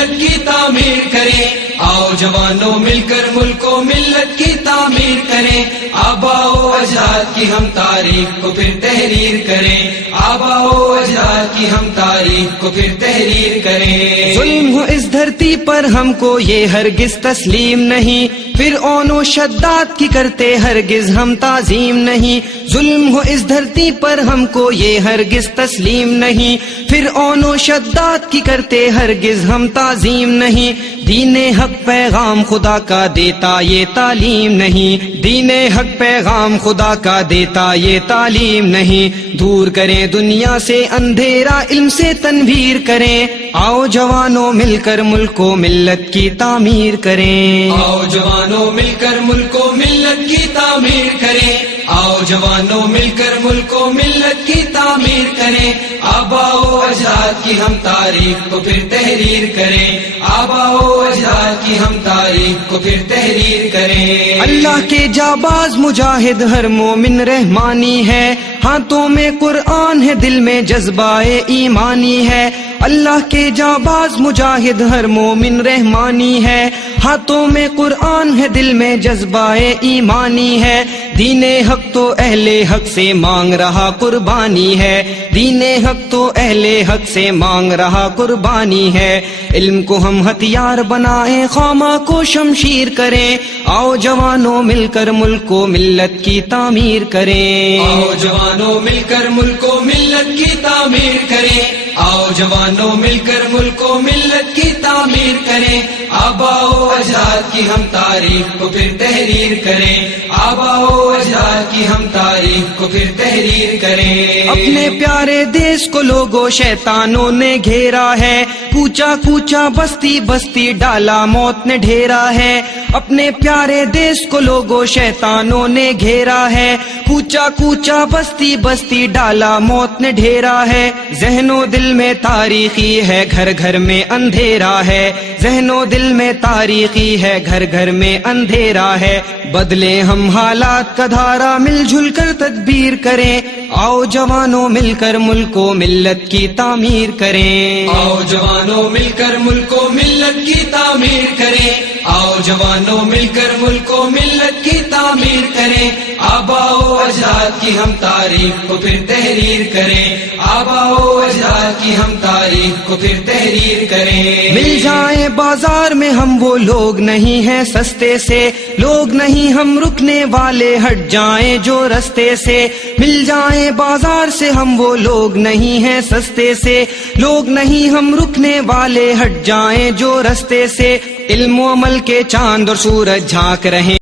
ملت کی تعمیر کریں، آؤ جوانوں مل کر ملک و ملت کی تعمیر کریں، آباء و اجداد کی ہم تاریخ کو پھر تحریر کریں، آباء و اجداد کی ہم تاریخ کو پھر تحریر کریں۔ ظلم ہو اس دھرتی پر ہم کو یہ ہرگز تسلیم نہیں، فرعون و شداد کی کرتے ہرگز ہم تعظیم نہیں، ظلم ہو اس دھرتی پر ہم کو یہ ہرگز تسلیم نہیں، فرعون و شداد کی کرتے ہرگز ہم تعظیم نہیں، دین حق پیغام خدا کا دیتا یہ تعلیم نہیں، دین حق پیغام خدا کا دیتا یہ تعلیم نہیں، دور کریں دنیا سے اندھیرا، علم سے تنویر کریں، آؤ جوانوں مل کر ملک و ملت کی تعمیر کریں، آؤ جوانوں مل کر ملک و ملت کی تعمیر کریں، آؤ جوانوں مل کر ملک و ملت کی تعمیر کریں، آباء و اجداد کی ہم تاریخ کو پھر تحریر کریں، آباء و اجداد کی ہم تاریخ کو پھر تحریر کریں۔ اللہ کے جاباز مجاہد ہر مومن رحمانی ہے، ہاتھوں میں قرآن ہے دل میں جذبہ ایمانی ہے، اللہ کے جاباز مجاہد ہر مومن رحمانی ہے، ہاتھوں میں قرآن ہے دل میں جذبہ ایمانی ہے، دین حق تو اہل حق سے مانگ رہا قربانی ہے، دین حق تو اہل حق سے مانگ رہا قربانی ہے، علم کو ہم ہتھیار بنائیں خامہ کو شمشیر کریں، آؤ جوانوں مل کر ملک و ملت کی تعمیر کریں، آؤ جوانوں مل کر ملک و ملت کی تعمیر کریں، آؤ جوانوں مل کر ملک و ملت کی تعمیر کریں، آباء و اجداد کی ہم تاریخ کو پھر تحریر کریں، آباء و اجداد کی ہم تاریخ کو پھر تحریر کریں۔ اپنے پیارے دیش کو لوگوں شیطانوں نے گھیرا ہے، کوچا کوچا بستی بستی ڈالا موت نے ڈھیرا ہے، اپنے پیارے دیش کو لوگوں شیطانوں نے گھیرا ہے، کوچا کوچا بستی بستی ڈالا موت نے ڈھیرا ہے، ذہن و دل میں تاریخی ہے گھر گھر میں اندھیرا ہے، ذہن و دل میں تاریخی ہے گھر گھر میں اندھیرا ہے، بدلے ہم حالات کا دھارا مل جل کر تدبیر کریں، آؤ جوانوں مل کر ملک و ملت کی تعمیر کریں، آؤ جوانوں مل کر ملک و ملت کی تعمیر کریں، آؤ جوانوں مل کر ملک و ملت کی تعمیر کریں، آباء و اجداد کی ہم تاریخ کو پھر تحریر کریں، آباء و اجداد کی ہم تاریخ کو پھر تحریر کریں۔ مل جائیں بازار میں ہم وہ لوگ نہیں ہیں سستے سے، لوگ نہیں ہم رکنے والے ہٹ جائیں جو رستے سے، مل جائیں بازار سے ہم وہ لوگ نہیں ہیں سستے سے، لوگ نہیں ہم رکنے والے ہٹ جائیں جو رستے سے، علم و عمل کے چاند اور سورج جھانک رہے